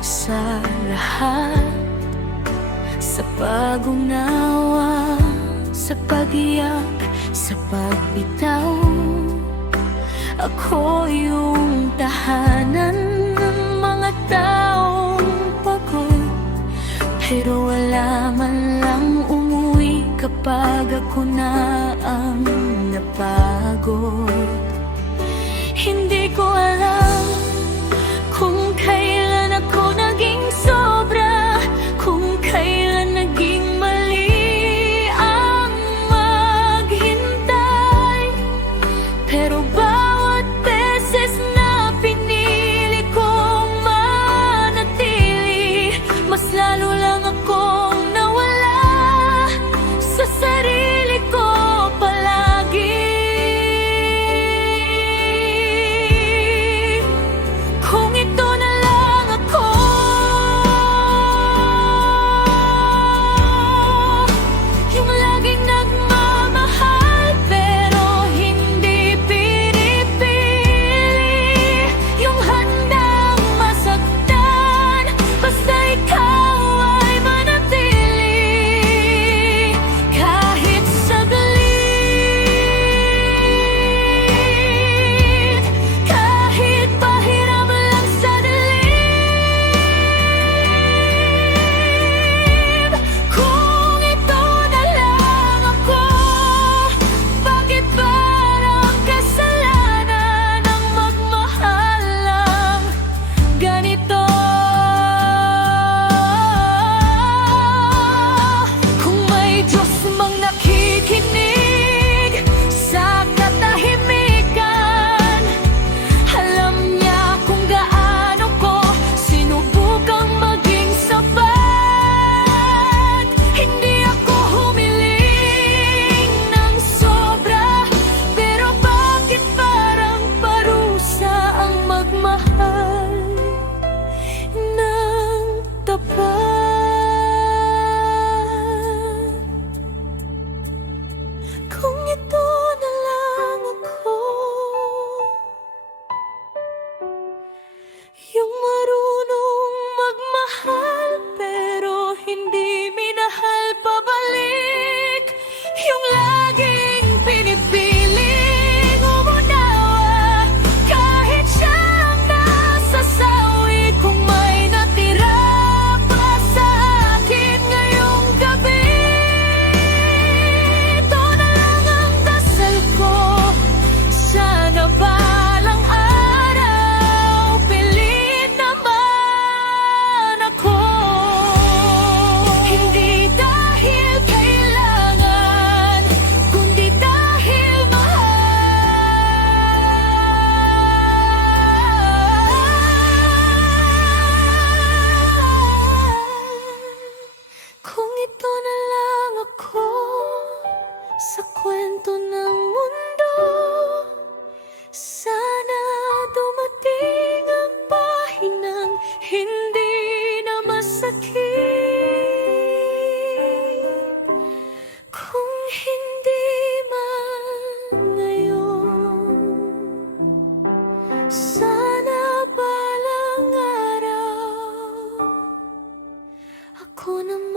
sa lahat, sa pag-unawa, sa pag-iyak, sa pagbitaw. Ako yung tahanan ng mga taong pagod, pero wala man lang umuwi kapag ako na ang napagod. Hindi ko alam kung kailan ako naging sobra, kung kailan naging mali ang maghintay. Pero bawat beses na pinili kong manatili, mas lalo lang akong nawala sa sarili ko palagi. Kung ito na lang ako, yung laging nagmamahal pero hindi pinipili, yung handang masaktan basta ikaw ay manatili. Kahit saglit, kahit pahiram lang sa dilim. Kung ito na lang ako, bakit parang kasalanan ang magmahal lang ganito? Kung may Diyos mang nakikinig sa katahimikan, alam niya kung gaano ko sinubukang maging sapat. Hindi ako humiling ng sobra, pero bakit parang parusa ang magmahal ng tapat? Kung ito na lang ako, yung marunong magmahal pero hindi minahal pabalik, yung laging pinipiling umunawa kahit siya ang nasasawi. Kung may natira pa sa akin ngayong gabi, ito na lang ang dasal ko. Sana balang araw pilit naman ako. Hindi dahil kailangan, kundi dahil mahal. Kung ito na lang ako sa kwento ng mundo, sana dumating ang pahinang hindi na masakit. Kung hindi man ngayon, sana balang araw ako naman